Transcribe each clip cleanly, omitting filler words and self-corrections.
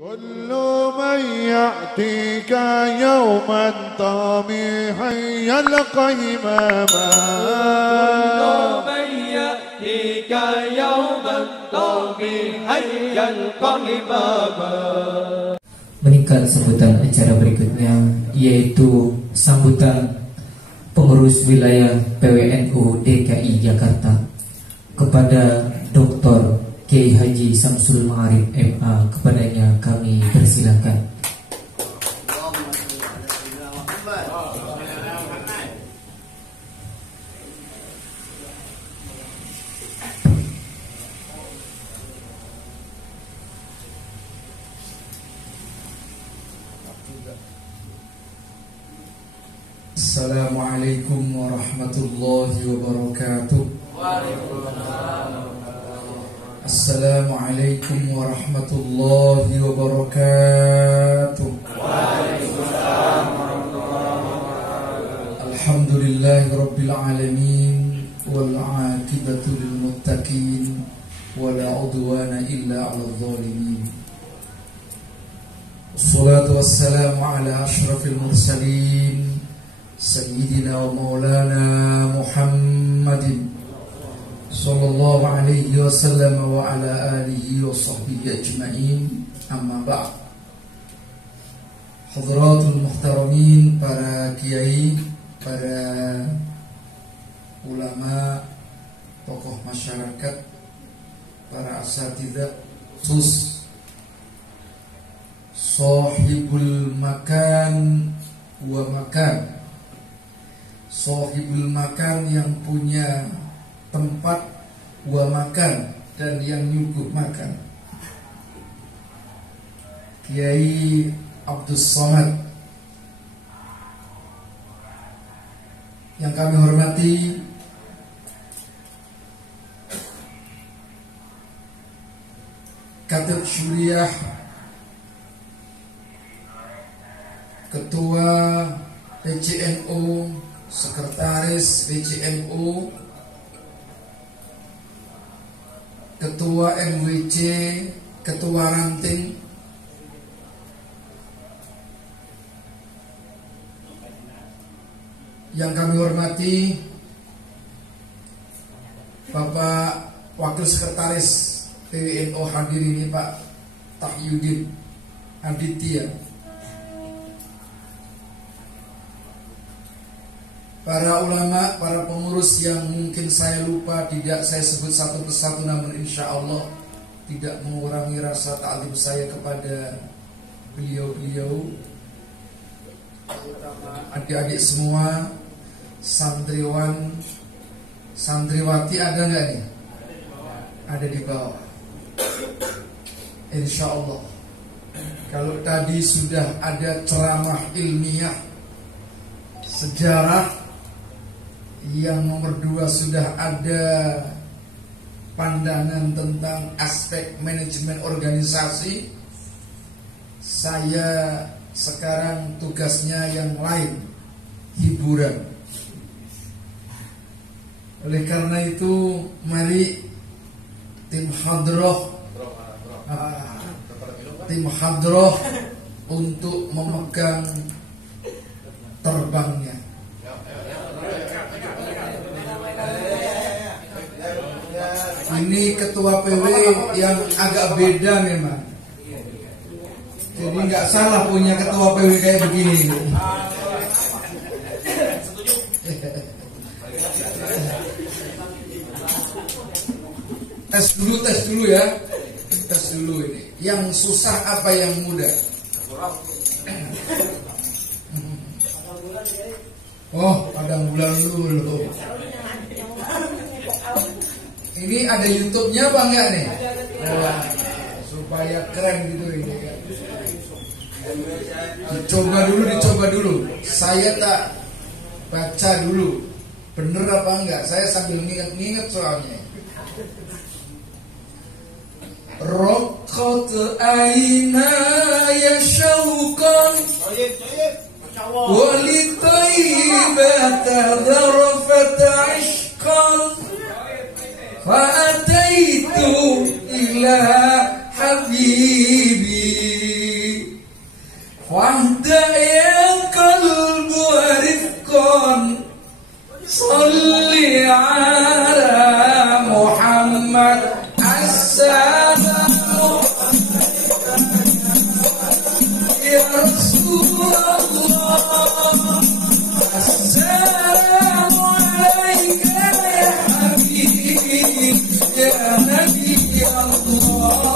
كل من يأتيك يوما طامحا يلقى إماما كل من يأتيك يوما طامحا يلقى إماما. Meningkat sebutan acara berikutnya, yaitu sambutan pengurus wilayah PWNU DKI Jakarta kepada Dr. Kiai Haji Samsul Ma'arif MA. Kepadanya kami persilakan. Assalamualaikum warahmatullahi wabarakatuh. Assalamualaikum warahmatullahi wabarakatuh. Alhamdulillahi rabbil alamin wal aqibatu lil muttaqin wala udwana illa 'alal zalimin. Wassalatu wassalamu ala asyrafil mursalin Sayyidina wa maulana Muhammadin sallallahu alaihi wasallam wa ala alihi wa sahbihi ajma'in. Amma ba'd. Hadratul muhtaramin, para kiai, para ulama, tokoh masyarakat, para asatidzah, khusus sahibul makan wa makan, sahibul makan yang punya tempat, wa makan dan yang nyuguh makan, Kiai Abdus Somad yang kami hormati, Katib Syuriah, Ketua PCNU, Sekretaris PCNU, Ketua MWC, Ketua Ranting, yang kami hormati Bapak Wakil Sekretaris PWNU hadir ini, Pak Tahyudin Aditya, para ulama, para pengurus yang mungkin saya lupa, tidak saya sebut satu persatu, namun insya Allah tidak mengurangi rasa ta'zim saya kepada beliau-beliau, adik-adik semua, santriwan, santriwati ada nggak nih? Ada di bawah. Insya Allah. Kalau tadi sudah ada ceramah ilmiah sejarah, yang nomor 2 sudah ada pandangan tentang aspek manajemen organisasi. Saya sekarang tugasnya yang lain, hiburan. Oleh karena itu, mari tim hadroh untuk memegang terbangnya. Ini ketua PW yang agak beda memang. Jadi nggak salah punya ketua PW kayak begini. Tes dulu ya. Tes dulu ini. Yang susah apa yang mudah? Oh, padang bulan dulu. Ini ada YouTube-nya apa enggak nih? Supaya keren gitu ini. Dicoba dulu. Saya tak baca dulu. Bener apa enggak? Saya sambil nginget soalnya. Raqat aina ya syauqan wa li tayyibata dharfat ishqan fa ataitu ila habibi Salli ala Muhammad Assalamu ya Rasulullah Assalamu alaika ya Habib ya Nabi Allah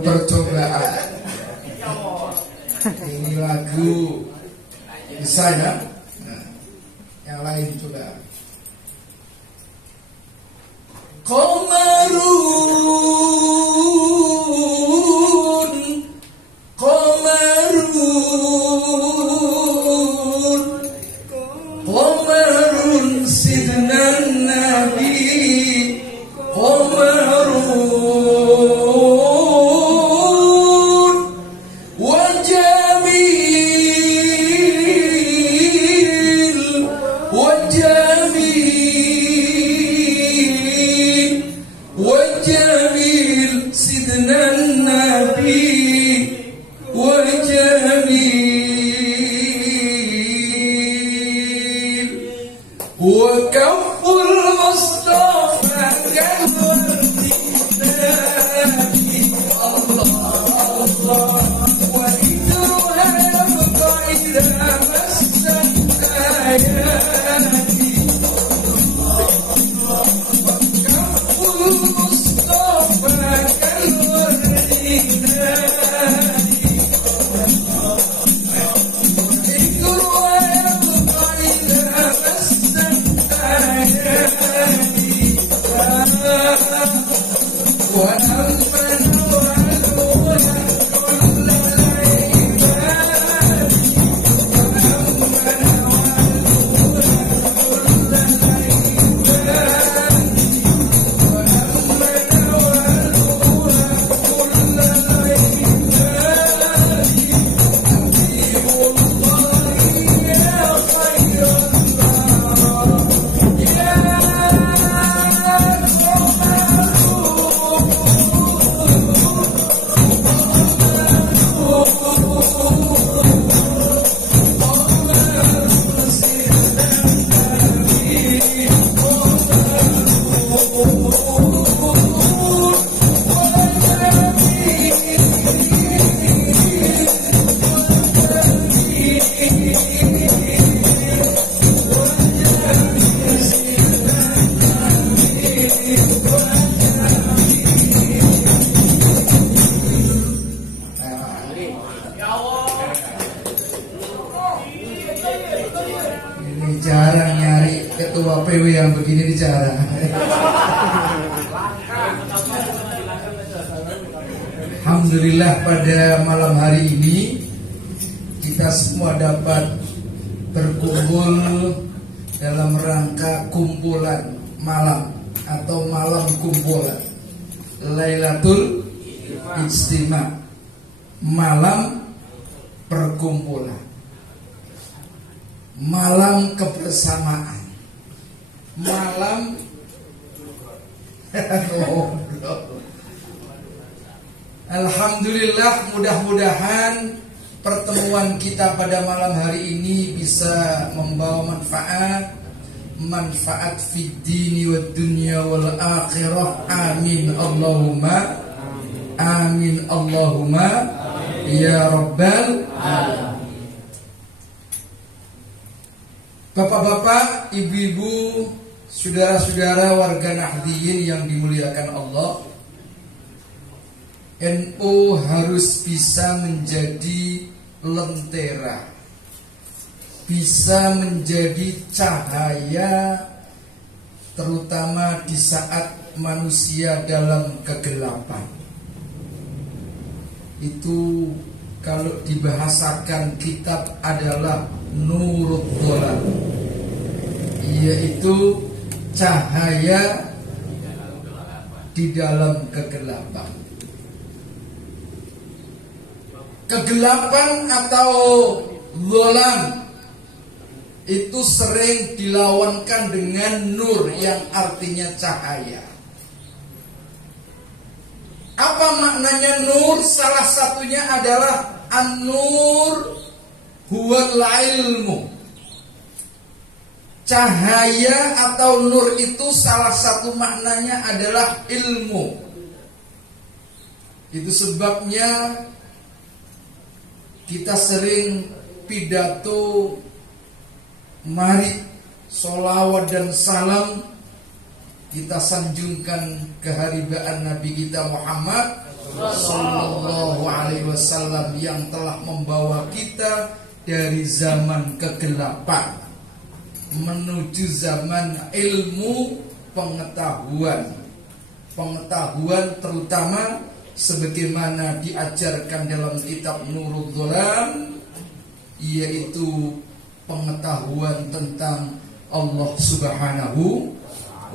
percobaan. Ini lagu bisa ya. Nah, yang lain coba. Qamarun, Qamarun, Qamarun sidna Nabi, Qamarun. وكف المصطفى كالورد الله الله وإثرها يبقى إذا مست آياتي وكف المصطفى كالورد Jarang nyari ketua PW yang begini, jarang. Alhamdulillah pada malam hari ini kita semua dapat berkumpul dalam rangka kumpulan malam atau malam kumpulan Lailatul Ijtima, malam perkumpulan, malam kebersamaan, malam Alhamdulillah, mudah-mudahan pertemuan kita pada malam hari ini bisa membawa manfaat fid dini wad dunya wal akhirah. Amin Allahumma amin Allahumma ya rabbal alamin. Bapak-bapak, ibu-ibu, saudara-saudara warga Nahdliyin yang dimuliakan Allah, NU harus bisa menjadi lentera, bisa menjadi cahaya, terutama di saat manusia dalam kegelapan. Itu kalau dibahasakan kitab adalah nurut dhalal, yaitu cahaya di dalam kegelapan. Kegelapan atau zolam itu sering dilawankan dengan nur yang artinya cahaya. Apa maknanya nur? Salah satunya adalah an-nur huwal ilmu. Cahaya atau nur itu salah satu maknanya adalah ilmu. Itu sebabnya kita sering pidato, mari sholawat dan salam kita sanjungkan keharibaan Nabi kita Muhammad Sallallahu Alaihi Wasallam yang telah membawa kita dari zaman kegelapan menuju zaman ilmu pengetahuan. Pengetahuan terutama sebagaimana diajarkan dalam kitab Nurul Dhulam, yaitu pengetahuan tentang Allah Subhanahu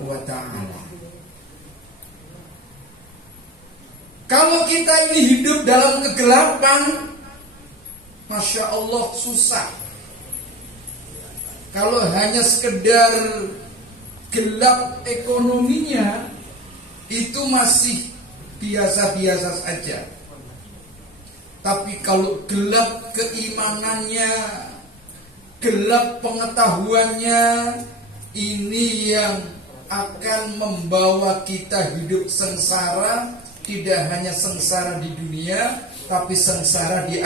wa ta'ala. Kalau kita ini hidup dalam kegelapan, Masya Allah susah. Kalau hanya sekedar gelap ekonominya, itu masih biasa-biasa saja. Tapi kalau gelap keimanannya, gelap pengetahuannya, ini yang akan membawa kita hidup sengsara. Tidak hanya sengsara di dunia, tapi sengsara di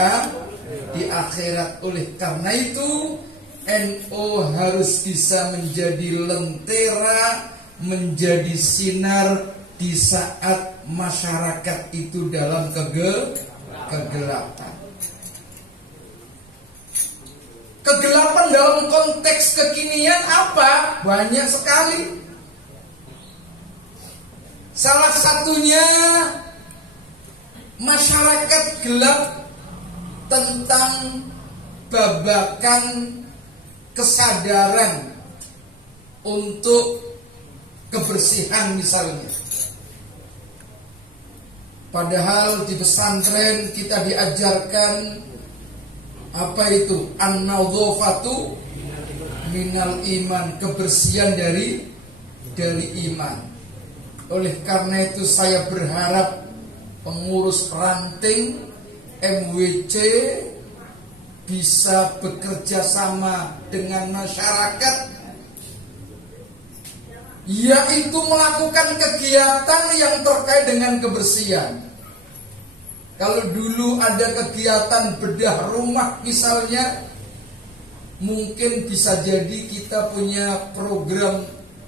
akhirat. Oleh karena itu NU harus bisa menjadi lentera, menjadi sinar di saat masyarakat itu dalam kegelapan. Kegelapan dalam konteks kekinian apa? Banyak sekali. Salah satunya masyarakat gelap tentang babakan kesadaran untuk kebersihan misalnya. Padahal di pesantren kita diajarkan apa itu? An-nadhafatu minal iman, kebersihan dari iman. Oleh karena itu saya berharap pengurus ranting MWC bisa bekerja sama dengan masyarakat, yaitu melakukan kegiatan yang terkait dengan kebersihan. Kalau dulu ada kegiatan bedah rumah misalnya, mungkin bisa jadi kita punya program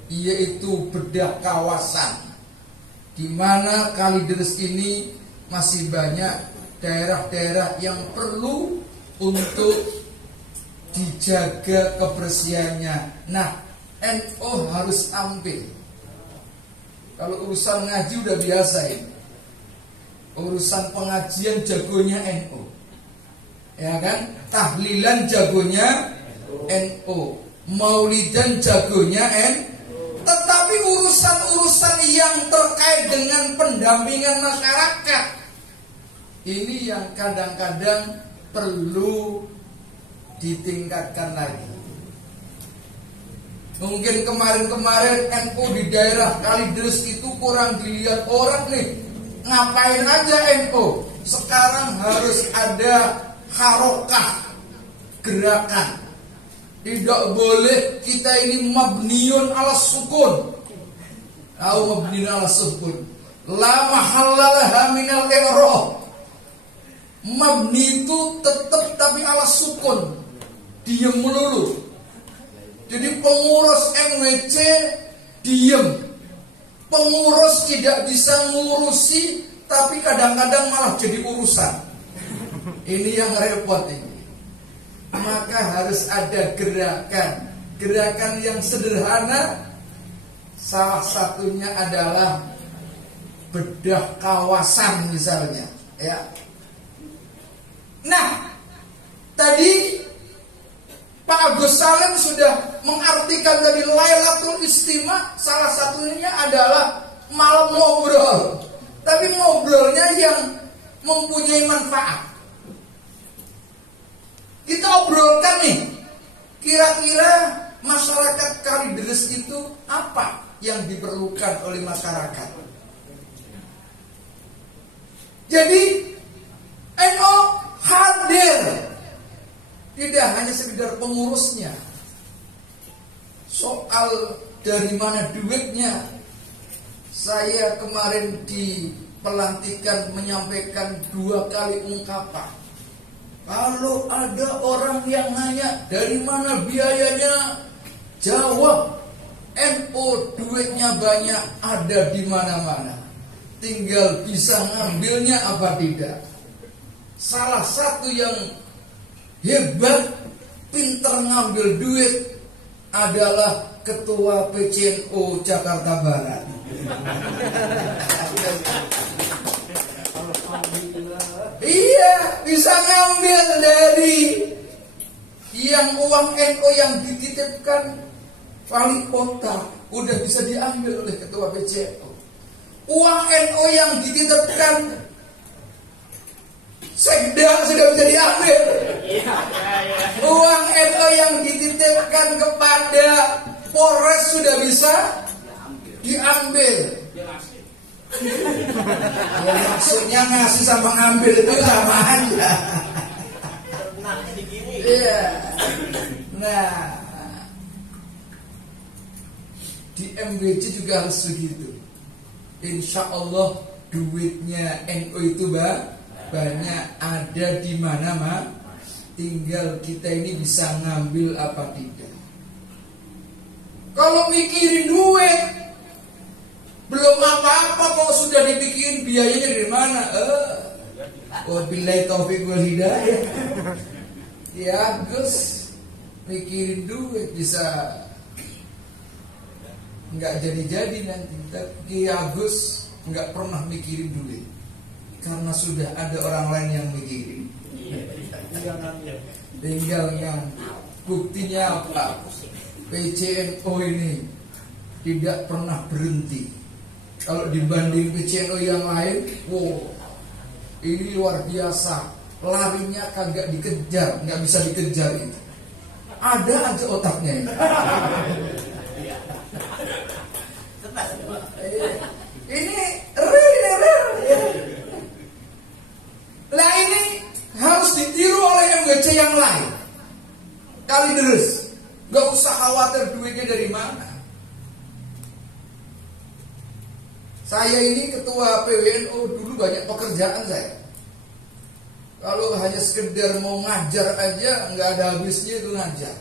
yaitu bedah kawasan, di mana Kalideres ini masih banyak daerah-daerah yang perlu untuk dijaga kebersihannya. Nah, NU harus ambil. Kalau urusan ngaji udah biasa ini. Urusan pengajian jagonya NU, ya kan? Tahlilan jagonya NU, maulidan jagonya NU. Tetapi urusan-urusan yang terkait dengan pendampingan masyarakat, ini yang kadang-kadang perlu ditingkatkan lagi. Mungkin kemarin-kemarin NU di daerah Kalideres itu kurang dilihat orang nih. Ngapain aja NU? Sekarang harus ada harokah, gerakan. Tidak boleh kita ini mabniun ala sukun. Atau mabniun ala sukun. La mahallalaha minal i'rab. Mabni itu tetap tapi ala sukun. Diam melulu. Jadi pengurus MWC diam. Pengurus tidak bisa ngurusi, tapi kadang-kadang malah jadi urusan. Ini yang repot ini. Maka harus ada gerakan yang sederhana. Salah satunya adalah bedah kawasan misalnya, ya. Nah, tadi Pak Agus Salim sudah mengartikan tadi Lailatul Istima, salah satunya adalah malam ngobrol, tapi ngobrolnya yang mempunyai manfaat. Kita obrolkan nih, kira-kira masyarakat Kalideres itu apa yang diperlukan oleh masyarakat. Jadi NO hadir, tidak hanya sekedar pengurusnya. Soal dari mana duitnya, saya kemarin di pelantikan menyampaikan 2 kali ungkapan. Kalau ada orang yang nanya dari mana biayanya, jawab NO duitnya banyak, ada di mana-mana. Tinggal bisa ngambilnya apa tidak. Salah satu yang hebat, pinter ngambil duit adalah Ketua PCNO Jakarta Barat. Iya, bisa ngambil dari yang uang NO yang dititipkan wali kota, udah bisa diambil oleh Ketua PCNO. Uang NO yang dititipkan Sekda sudah bisa diambil. Uang NO yang dititipkan kepada Polres sudah bisa diambil. Ya, maksudnya ngasih sama ngambil itu sama aja. Iya. Nah, di MBC juga harus begitu. Insya Allah duitnya NU itu banyak, ada di mana tinggal kita ini bisa ngambil apa tidak. Kalau mikirin duit belum apa-apa kok sudah dipikirin biayanya dari mana. Wabillahi taufiq wal hidayah. Ya Gus, mikirin duit bisa nggak jadi-jadi nanti. Tapi Agus nggak pernah mikirin duit karena sudah ada orang lain yang mikirin. Tinggal yang buktinya apa? PCNO ini tidak pernah berhenti. Kalau dibanding PCNO yang lain, wow, ini luar biasa. Larinya kagak dikejar, nggak bisa dikejar itu. Ada aja otaknya ini. Ini real. Nah ini harus ditiru oleh MGC yang lain. Kalideres, gak usah khawatir duitnya dari mana. Saya ini ketua PWNO, dulu banyak pekerjaan saya. Kalau hanya sekedar mau ngajar aja, nggak ada habisnya itu ngajar.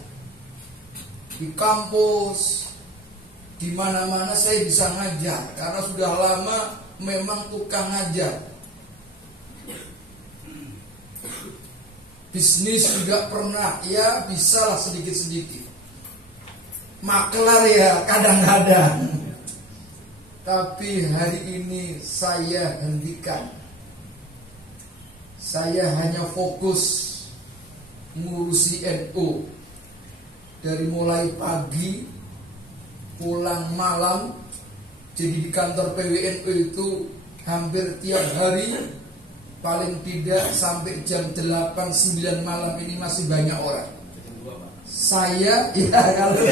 Di kampus, di mana-mana saya bisa ngajar karena sudah lama memang tukang ngajar. Bisnis juga pernah, ya bisalah sedikit-sedikit. Maklar ya kadang-kadang. Tapi hari ini saya hentikan. Saya hanya fokus ngurusi NU. Dari mulai pagi pulang malam. Jadi di kantor PWNU itu hampir tiap hari, paling tidak sampai jam 8-9 malam ini masih banyak orang. Saya ya kalau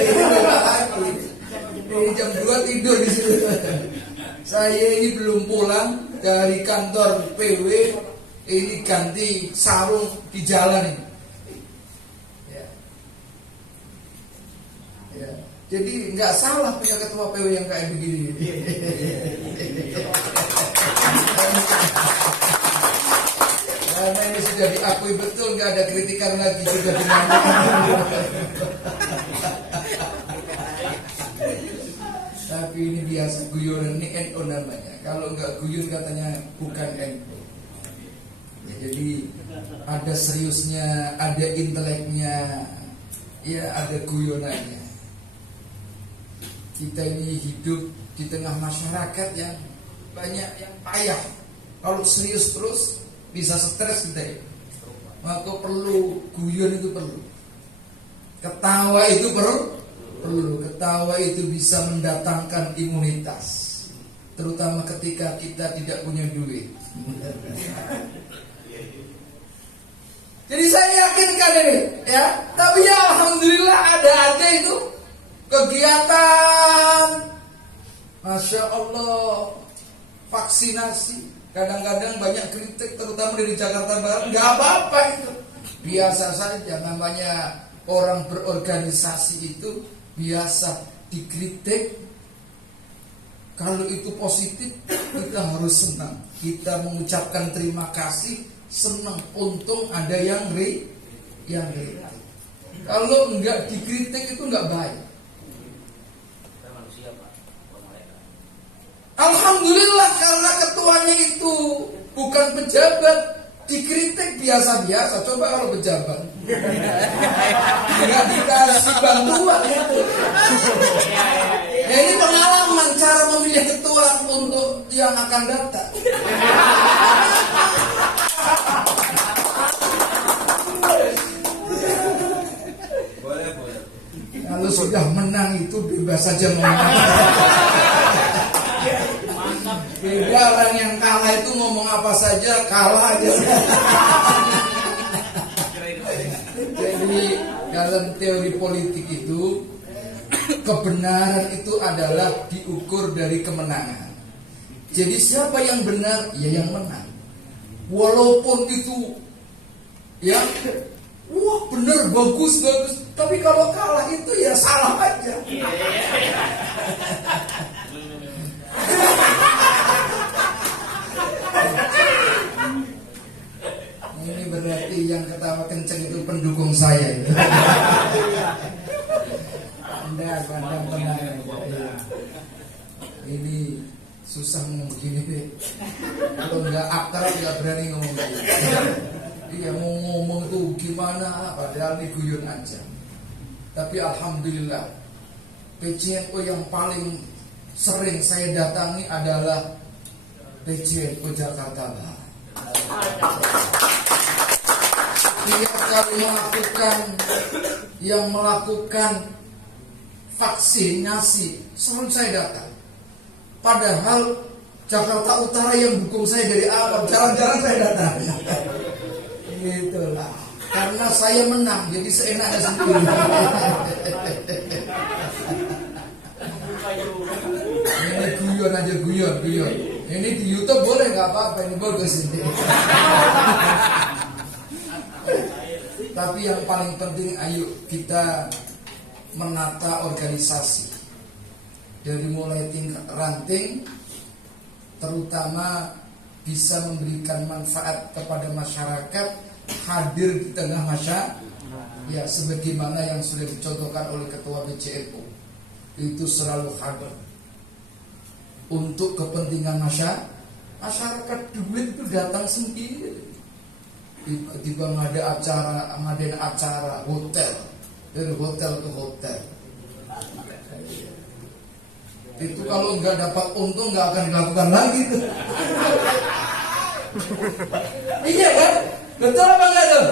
ini jam 2 tidur di situ. Saya ini belum pulang dari kantor PW, ini ganti sarung di jalan ini. Ya. Jadi nggak salah punya ketua PW yang kayak begini. Karena ini sudah diakui betul, nggak ada kritikan lagi, sudah dimanfaatkan. Tapi ini biasa guyonan, ini NU namanya. Kalau nggak guyun katanya bukan NU. Ya, jadi ada seriusnya, ada inteleknya, ya ada guyonannya. Kita ini hidup di tengah masyarakat yang banyak yang payah. Kalau serius terus bisa stres kita ya. Maka perlu guyon itu perlu. Ketawa itu perlu. Ketawa itu bisa mendatangkan imunitas. terutama ketika kita tidak punya duit. Jadi saya yakinkan ini, ya. Tapi ya alhamdulillah ada aja itu kegiatan, masya Allah, vaksinasi. Kadang-kadang banyak kritik, terutama dari Jakarta Barat. Nggak apa-apa itu, biasa saja. Namanya orang berorganisasi itu biasa dikritik. Kalau itu positif, kita harus senang. Kita mengucapkan terima kasih, senang. Untung ada yang kritik. Kalau enggak dikritik itu enggak baik. Alhamdulillah karena ketuanya itu bukan pejabat, dikritik biasa-biasa. Coba kalau pejabat enggak dikasih bantuan itu. Ya, ini pengalaman cara memilih ketua untuk yang akan datang. Kalau sudah menang itu bebas saja ngomong. Beda orang yang kalah itu ngomong apa saja, kalah aja. Jadi dalam teori politik itu kebenaran itu adalah diukur dari kemenangan. Jadi siapa yang benar, ya yang menang. Walaupun itu ya wah benar, bagus. Tapi kalau kalah itu ya salah aja. Ini berarti yang ketawa kenceng itu pendukung saya. Anda pandang tenang. Ini susah ngomong gini deh. Kalau nggak akrab nggak berani ngomong gini. Iya mau ngomong itu gimana, padahal ini guyon aja. Tapi alhamdulillah PCNU yang paling sering saya datangi adalah PCNU Jakarta Barat. Setiap kali melakukan vaksinasi selalu saya datang. Padahal Jakarta Utara yang dukung saya dari awal, jarang-jarang saya datang. Itulah. Karena saya menang, jadi seenaknya sendiri. Ini guyon aja, guyon. Ini di YouTube boleh, nggak apa-apa, ini bagus ini. Tapi yang paling penting, ayo kita menata organisasi dari mulai tingkat ranting, terutama bisa memberikan manfaat kepada masyarakat, hadir di tengah masyarakat, ya sebagaimana yang sudah dicontohkan oleh Ketua PCNU, itu selalu hadir untuk kepentingan masyarakat. Duit itu datang sendiri. Tiba-tiba ngadain acara hotel, dari hotel ke hotel. Itu kalau nggak dapat untung nggak akan dilakukan lagi tuh. Iya kan? Betul apa enggak tuh?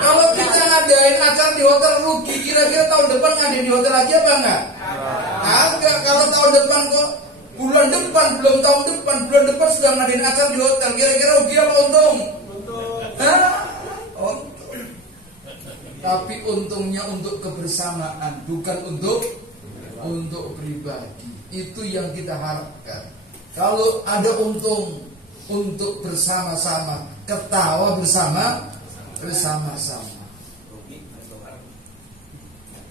Kalau kita ngadain acara di hotel rugi, kira-kira tahun depan ngadain di hotel lagi apa enggak? Agak. Kalau tahun depan kok bulan depan sudah ngadain acara di hotel, kira-kira rugi apa untung? Untung. Tapi untungnya untuk kebersamaan, bukan untuk pribadi. Itu yang kita harapkan. Kalau ada untung untuk bersama-sama, ketawa bersama-sama.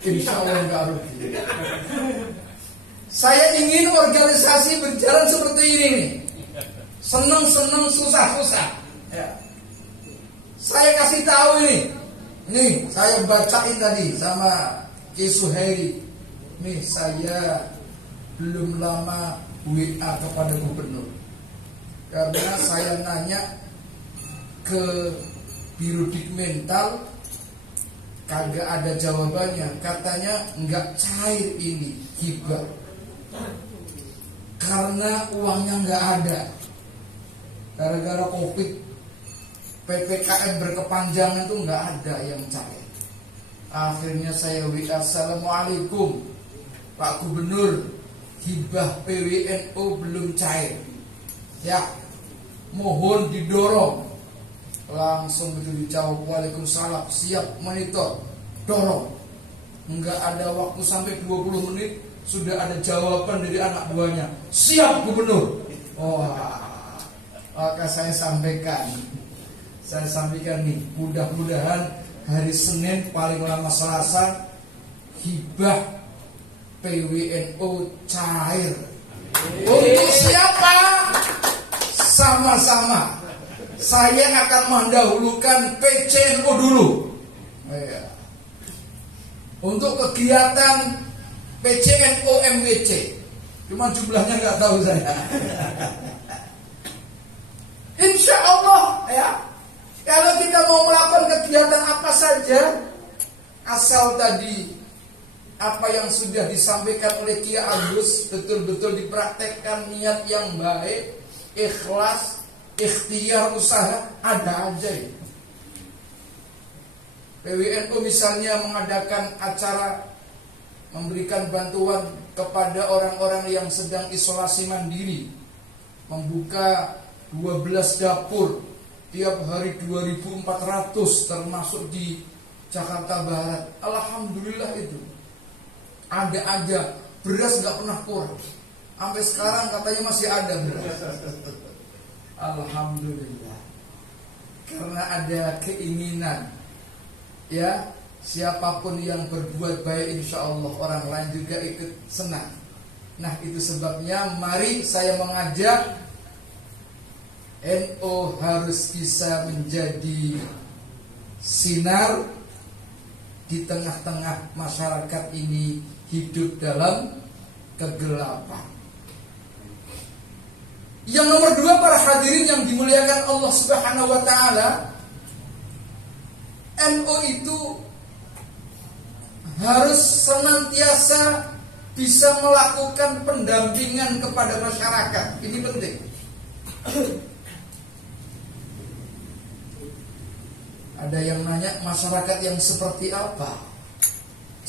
Insya Allah enggak rugi. Saya ingin organisasi berjalan seperti ini. Senang-senang, susah-susah. Ya. Saya kasih tahu ini. Nih, saya bacain tadi sama Ki Suhairi. Nih, saya belum lama WA kepada gubernur. Karena saya nanya ke Biro Dikmental, kagak ada jawabannya. Katanya nggak cair ini hibah, karena uangnya nggak ada. Gara-gara COVID, PPKM berkepanjangan tuh nggak ada yang cair. Akhirnya saya WA, Assalamualaikum Pak Gubernur, hibah PWNU belum cair. Ya, mohon didorong. Langsung begitu dijawab, waalaikumsalam, siap monitor, dorong. Enggak ada waktu sampai 20 menit sudah ada jawaban dari anak buahnya, siap gubernur. Maka saya sampaikan nih, mudah-mudahan hari Senin paling lama Selasa hibah PWNU cair. Untuk siapa? Sama-sama. Saya akan mendahulukan PCNU dulu. Untuk kegiatan PCNU MWC, cuma jumlahnya nggak tahu saya. Insya Allah ya, kalau kita mau melakukan kegiatan apa saja, asal tadi apa yang sudah disampaikan oleh Kiai Agus betul-betul dipraktekkan, niat yang baik, ikhlas, ikhtiar, usaha, ada aja ya. PWNU misalnya mengadakan acara memberikan bantuan kepada orang-orang yang sedang isolasi mandiri, membuka 12 dapur tiap hari 2.400 termasuk di Jakarta Barat. Alhamdulillah itu ada aja, beras nggak pernah kurang. Sampai sekarang katanya masih ada beras. Alhamdulillah. Karena ada keinginan, ya, siapapun yang berbuat baik insya Allah orang lain juga ikut senang. Nah itu sebabnya mari saya mengajak NU harus bisa menjadi sinar di tengah-tengah masyarakat ini hidup dalam kegelapan. Yang nomor 2, para hadirin yang dimuliakan Allah Subhanahu wa ta'ala, NU itu harus senantiasa bisa melakukan pendampingan kepada masyarakat. Ini penting. Ada yang nanya, masyarakat yang seperti apa?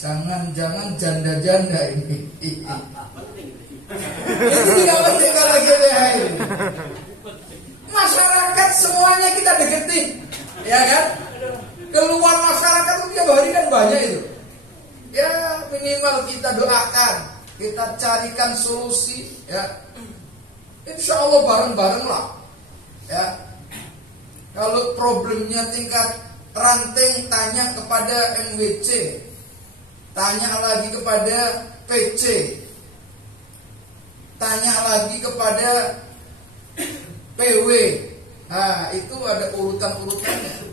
Jangan-jangan janda-janda ini. Itu tidak penting kalau kita ini. Masyarakat semuanya kita deketin, ya kan? Keluar masyarakat itu tiap hari kan banyak itu. Ya minimal kita doakan, kita carikan solusi, ya. Insya Allah bareng-bareng lah, ya. Kalau problemnya tingkat ranting, tanya kepada MWC, tanya lagi kepada PC, tanya lagi kepada PW. Nah itu ada urutan-urutannya.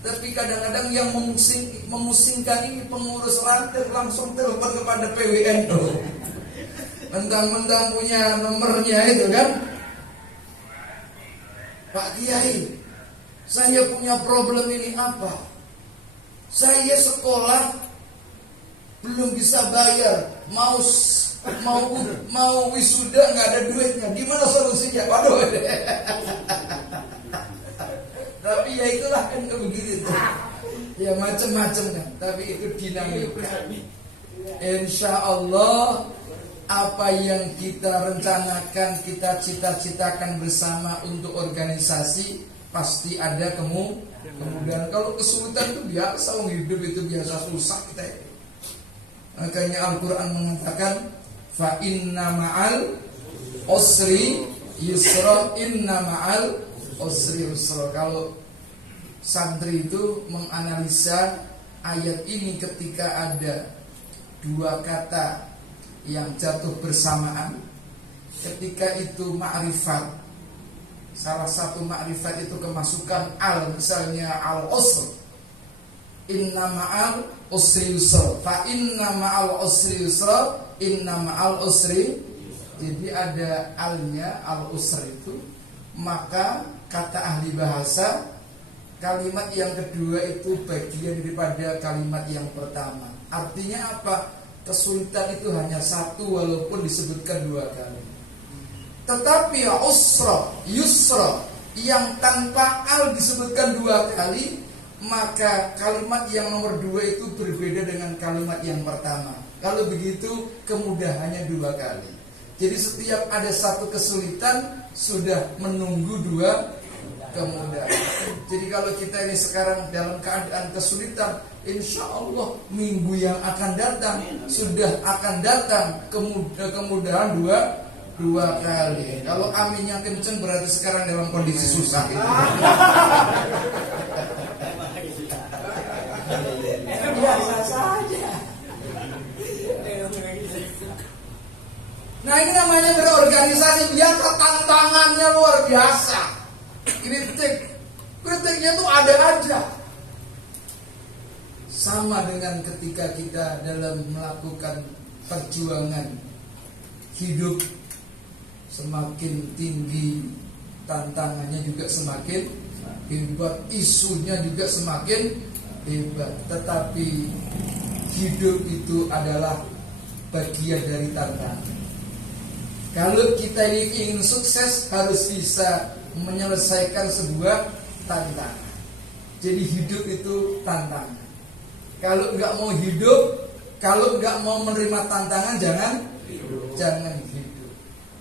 Tapi kadang-kadang yang memusingkan ini pengurus ranting langsung telepon kepada PWNU. Mentang-mentang punya nomornya itu kan, Pak Kiai, saya punya problem ini apa? Saya sekolah belum bisa bayar, mau wisuda nggak ada duitnya. Gimana solusinya? Waduh. Tapi ya itulah kan begitu. Ya macam-macam kan. Tapi itu dinamika. Insya Allah apa yang kita rencanakan, kita cita-citakan bersama untuk organisasi, pasti ada kemudahan. Kalau kesulitan itu biasa, hidup itu biasa susah kita. Makanya Al-Quran mengatakan, fa inna ma'al usri yusra, inna ma'al usri yusra. Kalau santri itu menganalisa ayat ini ketika ada dua kata yang jatuh bersamaan, ketika itu ma'rifat, salah satu ma'rifat itu kemasukan al, misalnya al-usr, inna ma'al usri yusra, fa inna ma'al usri yusra, inna ma'al usri. Jadi ada alnya, al-usr itu, maka kata ahli bahasa, kalimat yang kedua itu bagian daripada kalimat yang pertama. Artinya apa? Kesulitan itu hanya satu walaupun disebutkan dua kali. Tetapi usra, yusra yang tanpa al disebutkan dua kali, maka kalimat yang nomor 2 itu berbeda dengan kalimat yang pertama. Kalau begitu kemudahannya 2 kali. Jadi setiap ada satu kesulitan sudah menunggu 2 kemudahan. Jadi kalau kita ini sekarang dalam keadaan kesulitan, insya Allah minggu yang akan datang sudah akan datang kemudahan 2 kali. Kalau aminnya kenceng berarti sekarang dalam kondisi susah. Biasa saja. Nah ini namanya berorganisasi, biasa tantangannya luar biasa. Kritiknya tuh ada aja. Sama dengan ketika kita dalam melakukan perjuangan hidup, semakin tinggi tantangannya juga semakin hebat, isunya juga semakin hebat. Tetapi hidup itu adalah bagian dari tantangan. Kalau kita ingin sukses harus bisa menyelesaikan sebuah tantangan. Jadi hidup itu tantangan. Kalau nggak mau hidup, kalau nggak mau menerima tantangan, jangan hidup.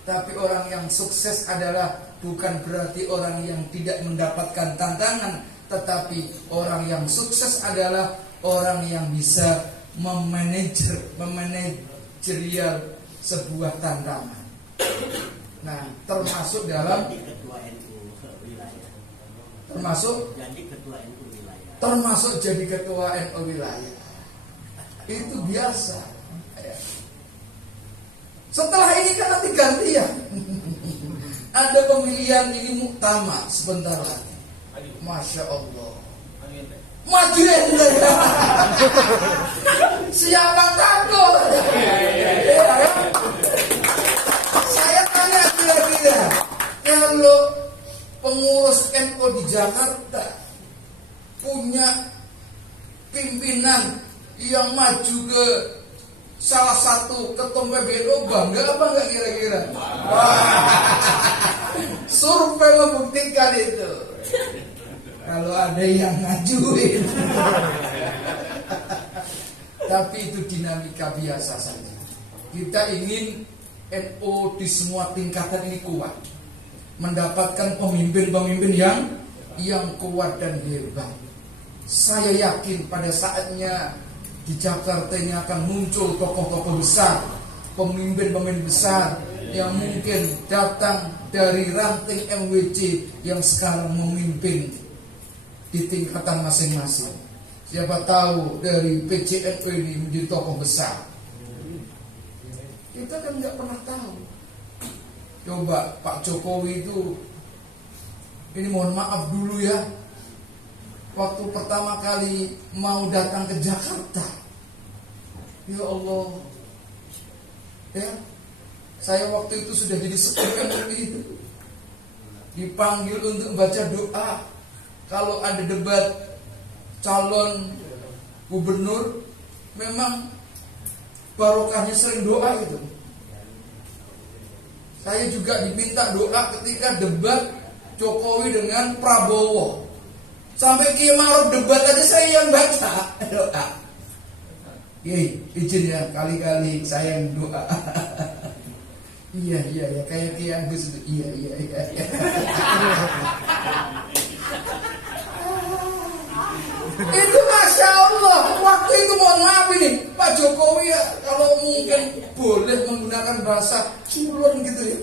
Tapi orang yang sukses adalah bukan berarti orang yang tidak mendapatkan tantangan, tetapi orang yang sukses adalah orang yang bisa memanajerial sebuah tantangan. Nah, termasuk dalam termasuk jadi ketua NU wilayah. Itu biasa. Setelah ini kan nanti gantian. Ada pemilihan ini muktamar sebentar lagi. Masya Allah. Maju ente. Siapa takut? Saya tanya kira-kira, kalau pengurus NU di Jakarta punya pimpinan yang maju ke salah satu ketum PBNU, bangga apa enggak kira-kira? Survei membuktikan itu. Kalau ada yang ngajuin. Tapi itu dinamika biasa saja. Kita ingin NU di semua tingkatan ini kuat, mendapatkan pemimpin-pemimpin yang kuat dan hebat. Saya yakin pada saatnya di Jakarta ini akan muncul tokoh-tokoh besar, pemimpin-pemimpin besar yang mungkin datang dari ranting MWC yang sekarang memimpin di tingkatan masing-masing. Siapa tahu dari PCNU ini menjadi tokoh besar. Kita kan nggak pernah tahu. Coba Pak Jokowi itu, ini mohon maaf dulu ya, waktu pertama kali mau datang ke Jakarta, ya Allah, ya, saya waktu itu sudah jadi speaker itu, dipanggil untuk baca doa. Kalau ada debat calon gubernur, memang barokahnya sering doa itu. Saya juga diminta doa ketika debat Jokowi dengan Prabowo. Sampai Kiai Ma'ruf debat aja saya yang baca doa. Izin ya, kali-kali saya yang doa. Iya, kayak Kiai Agus itu. Iya. Itu Masya Allah. Waktu itu mohon maaf ini Pak Jokowi ya, kalau mungkin boleh menggunakan bahasa culun gitu ya.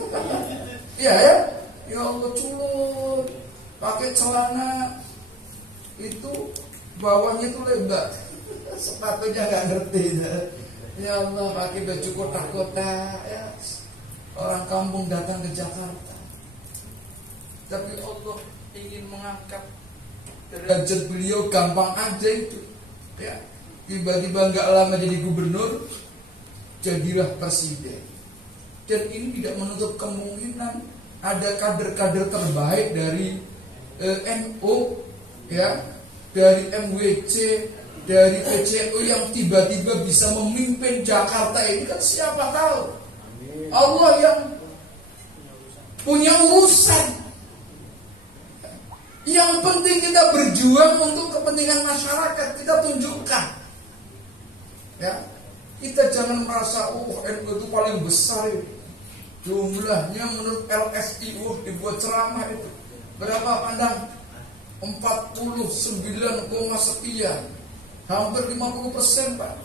Iya ya. Ya Allah, culun. Pakai celana itu bawahnya itu lebar, sepatunya nggak ngerti. Ya Allah, pakai baju kotak-kotak ya. Orang kampung datang ke Jakarta, tapi Allah ingin mengangkat derajat beliau, gampang aja itu ya. Tiba-tiba nggak lama jadi gubernur, jadilah presiden. Dan ini tidak menutup kemungkinan ada kader-kader terbaik dari NU ya, dari MWC, dari PCNU yang tiba-tiba bisa memimpin Jakarta ini, kan siapa tahu. Allah yang punya urusan. Yang penting kita berjuang untuk kepentingan masyarakat, kita tunjukkan. Ya, kita jangan merasa NU itu paling besar itu. Jumlahnya menurut LSI dibuat ceramah itu berapa pandang? 49, sekian, hampir 50%, Pak.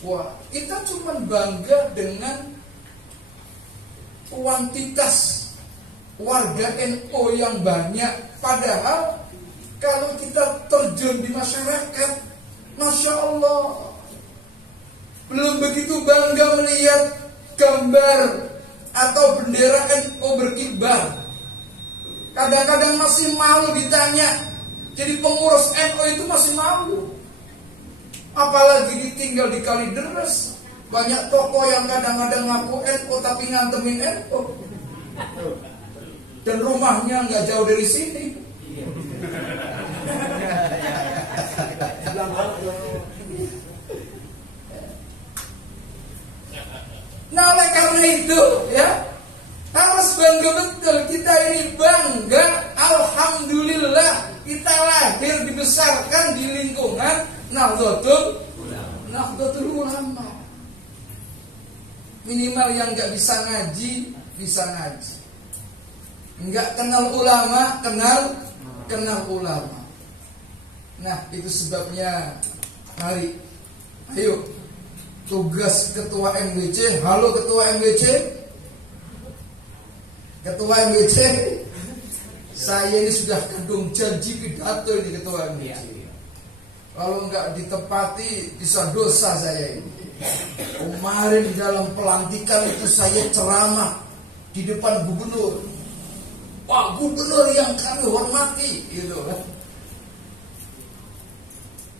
Wah, kita cuma bangga dengan kuantitas warga NU yang banyak. Padahal kalau kita terjun di masyarakat, Masya Allah, belum begitu bangga melihat gambar atau bendera NU berkibar. Kadang-kadang masih malu ditanya. Jadi pengurus NU itu masih malu. Apalagi ditinggal di Kalideres. Banyak toko yang kadang-kadang ngaku NU tapi ngantemin NU. Dan rumahnya nggak jauh dari sini. Nah, oleh karena itu ya, harus bangga betul. Kita ini bangga, alhamdulillah kita lahir dibesarkan di lingkungan Nahdlatul Ulama. Minimal yang nggak bisa ngaji, bisa ngaji. Nggak kenal ulama, kenal ulama. Nah, itu sebabnya mari, ayo, tugas ketua MWC. Halo ketua MWC. Ketua MWC, saya ini sudah kandung janji pidato ini ketua MWC. Kalau nggak ditepati bisa dosa saya ini. Kemarin di dalam pelantikan itu saya ceramah di depan gubernur. Pak Gubernur yang kami hormati, gitu.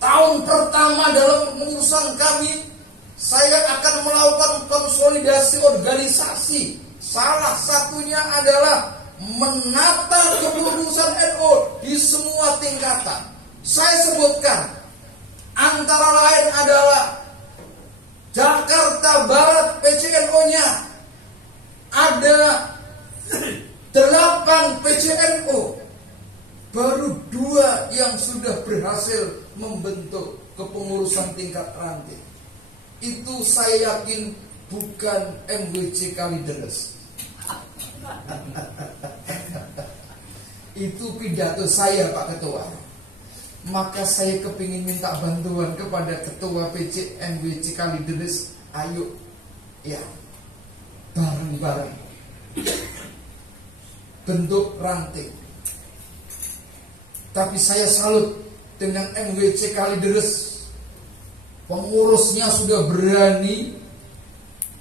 Tahun pertama dalam pengurusan kami, saya akan melakukan konsolidasi organisasi. Salah satunya adalah menata kepengurusan NU di semua tingkatan. Saya sebutkan, antara lain adalah Jakarta Barat PCNU-nya ada 8 PCNU, baru 2 yang sudah berhasil membentuk kepengurusan tingkat ranting. Itu saya yakin bukan MWC Kalideres. Itu pidato saya, Pak Ketua. Maka saya kepingin minta bantuan kepada Ketua PC MWC Kalideres. Ayo, ya, bareng-bareng bentuk ranting. Tapi saya salut dengan MWC Kalideres. Pengurusnya sudah berani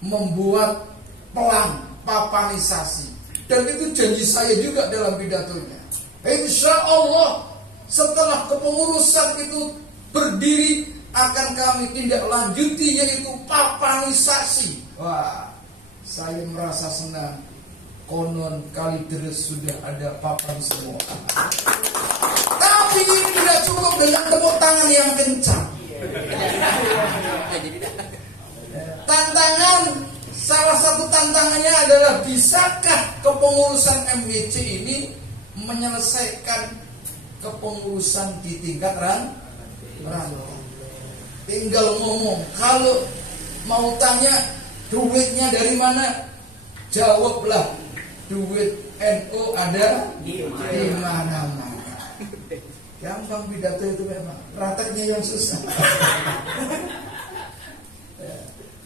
membuat pelang papanisasi. Dan itu janji saya juga dalam pidatonya. Insya Allah setelah kepengurusan itu berdiri, akan kami tindak lanjuti, yaitu papanisasi. Wah, saya merasa senang. Konon Kalideres sudah ada papan semua. Tapi tidak cukup dengan tepuk tangan yang kencang. Tantangan, salah satu tantangannya adalah bisakah kepengurusan MWC ini menyelesaikan kepengurusan di tingkat ranting. Tinggal ngomong. Kalau mau tanya duitnya dari mana, jawablah, duit NU ada di mana-mana. Gampang pidato itu memang, prakteknya yang susah.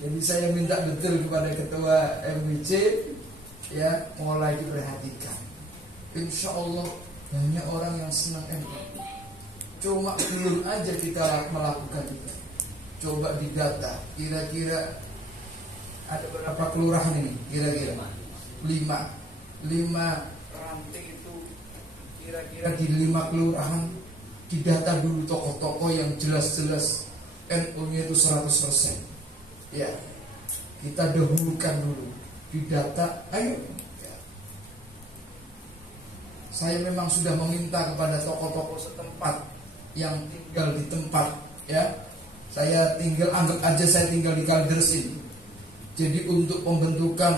Jadi saya minta betul kepada ketua MWC, ya, mulai diperhatikan. Insya Allah banyak orang yang senang NU. Cuma belum aja kita melakukan itu. Coba didata, kira-kira ada berapa kelurahan ini? Kira-kira 5 ranting itu, kira-kira di 5 kelurahan didata dulu tokoh-tokoh yang jelas-jelas NU-nya itu 100%. Ya, kita dahulukan dulu didata. Ayo. Ya. Saya memang sudah meminta kepada tokoh-tokoh setempat yang tinggal di tempat, ya. Saya tinggal, anggap aja saya tinggal di Kalideres ini. Jadi untuk pembentukan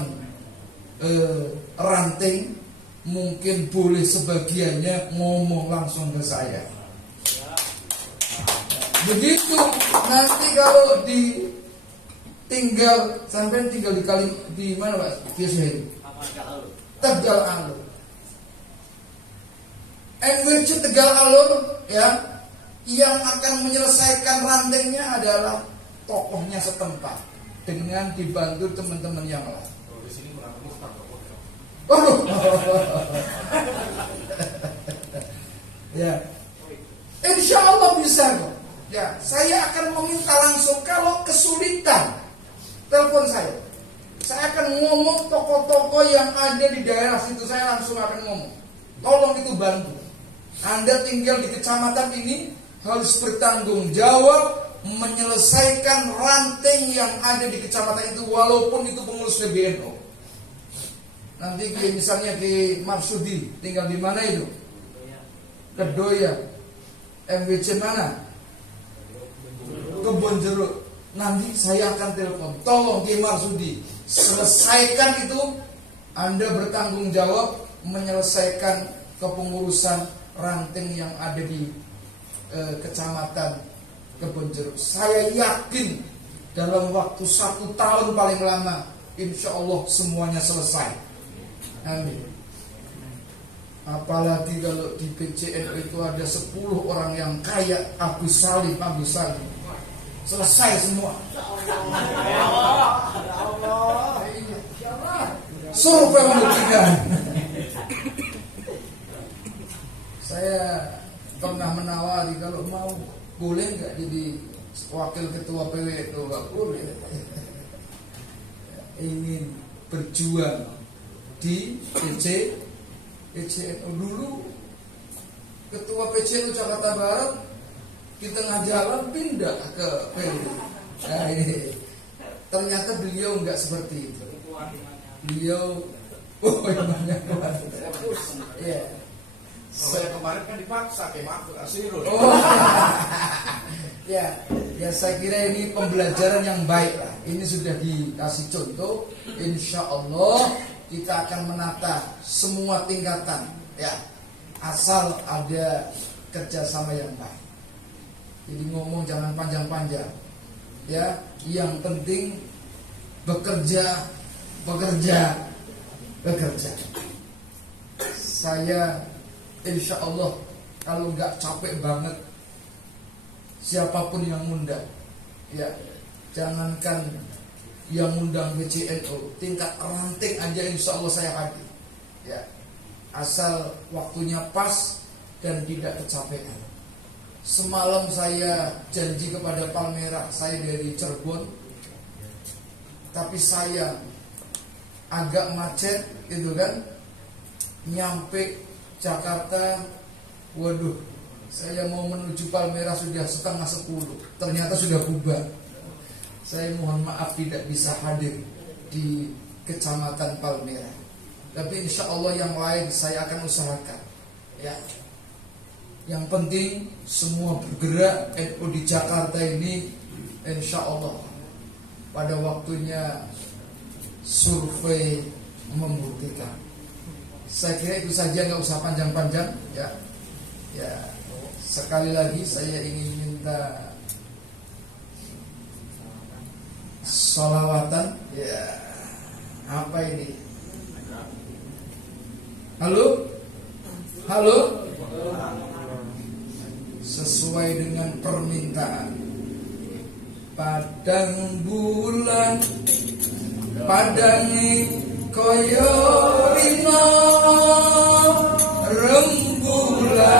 ranting mungkin boleh sebagiannya ngomong langsung ke saya. Begitu nanti kalau sampai tinggal di mana Pak? Biasanya Tegal Alur. MWC Tegal Alur ya, yang akan menyelesaikan rantingnya adalah tokohnya setempat dengan dibantu teman-teman yang lain. Ya, insya Allah bisa kok. Ya, saya akan meminta langsung kalau kesulitan, telepon saya. Saya akan ngomong tokoh-tokoh yang ada di daerah situ, saya langsung akan ngomong. Tolong itu bantu. Anda tinggal di kecamatan ini harus bertanggung jawab menyelesaikan ranting yang ada di kecamatan itu, walaupun itu pengurus PBNU. Nanti misalnya ke Marsudi, tinggal di mana itu? Kedoya. MWC mana? Kebon Jeruk. Nanti saya akan telepon. Tolong ke Marsudi, selesaikan itu. Anda bertanggung jawab menyelesaikan kepengurusan ranting yang ada di kecamatan Kebon Jeruk. Saya yakin dalam waktu 1 tahun paling lama, insya Allah semuanya selesai. Amin. Apalagi kalau di PCNU itu ada 10 orang yang kaya, Agus Salim. Selesai semua. Survei membuktikan. Saya pernah menawari kalau mau, boleh nggak jadi wakil ketua PWNU? Nggak boleh. Ingin berjuang di PCNU dulu. Ketua PCNU Jakarta Barat di tengah jalan pindah ke PWNU. Nah, ternyata beliau nggak seperti itu. Beliau banyak banget. Iya. Saya kemarin kan dipaksa ke Mahfud Asirul. Ya, saya kira ini pembelajaran yang baik lah. Ini sudah dikasih contoh. Insya Allah kita akan menata semua tingkatan, ya, asal ada kerjasama yang baik. Jadi ngomong jangan panjang-panjang, ya. Yang penting bekerja. Saya insya Allah kalau nggak capek banget, siapapun yang ngundang, ya, jangankan yang ngundang PCNU, tingkat ranting aja insya Allah saya hadir, ya, asal waktunya pas dan tidak kecapean. Semalam saya janji kepada Palmerah, saya dari Cirebon, tapi saya agak macet gitu kan, nyampe Jakarta, waduh, saya mau menuju Palmerah sudah 9:30, ternyata sudah bubar. Saya mohon maaf tidak bisa hadir di kecamatan Palmerah, tapi insya Allah yang lain saya akan usahakan, ya. Yang penting semua bergerak. NU di Jakarta ini insya Allah pada waktunya survei membuktikan. Saya kira itu saja, nggak usah panjang-panjang, ya. Sekali lagi saya ingin minta sholawatan, ya. Apa ini? Halo? Sesuai dengan permintaan. Padang bulan, padangi koyo rino rembulane.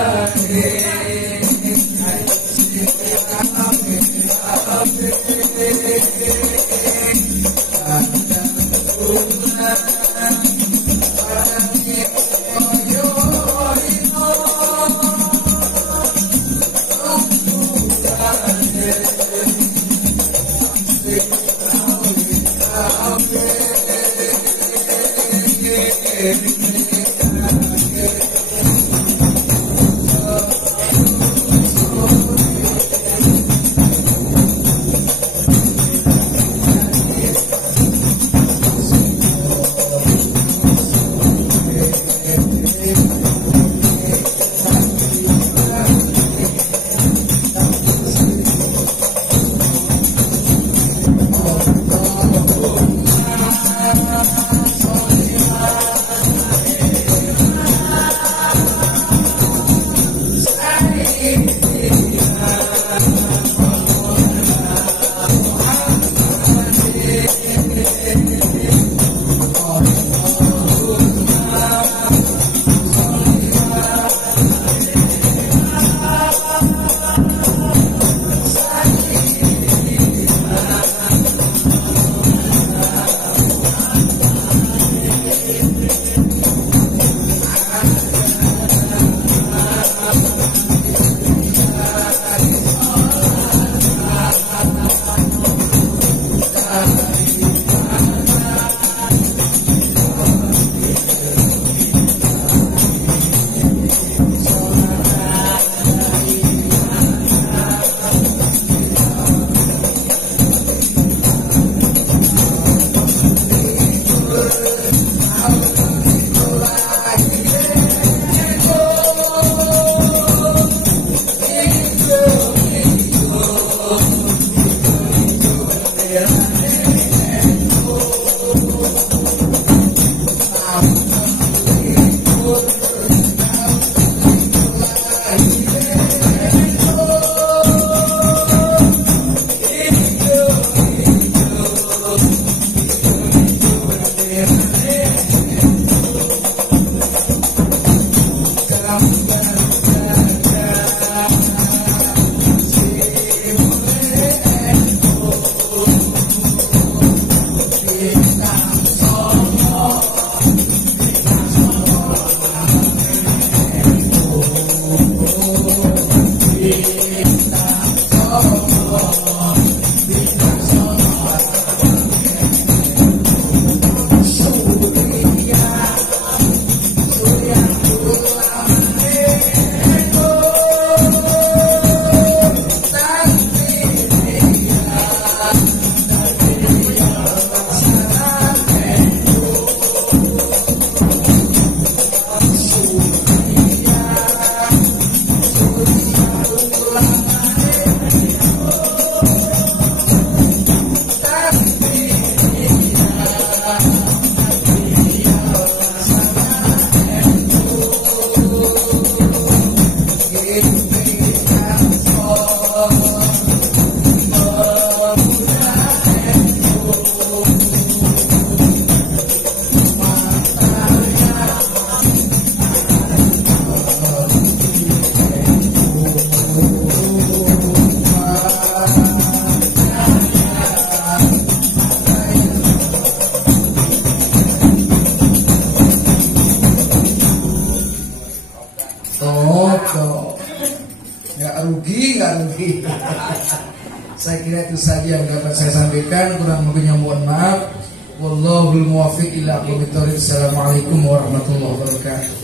Saya kira itu saja yang dapat saya sampaikan. Kurang lebihnya mohon maaf. Wallahul muwaffiq ila aqwamit thoriq. Assalamualaikum warahmatullahi wabarakatuh.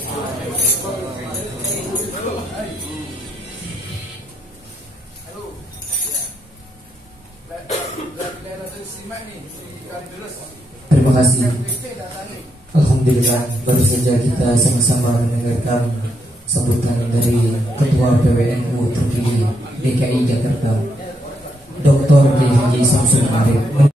Terima kasih. Alhamdulillah, baru saja kita sama-sama mendengarkan sambutan dari Ketua PWNU terpilih DKI Jakarta, Dr. Haji Samsul Arif.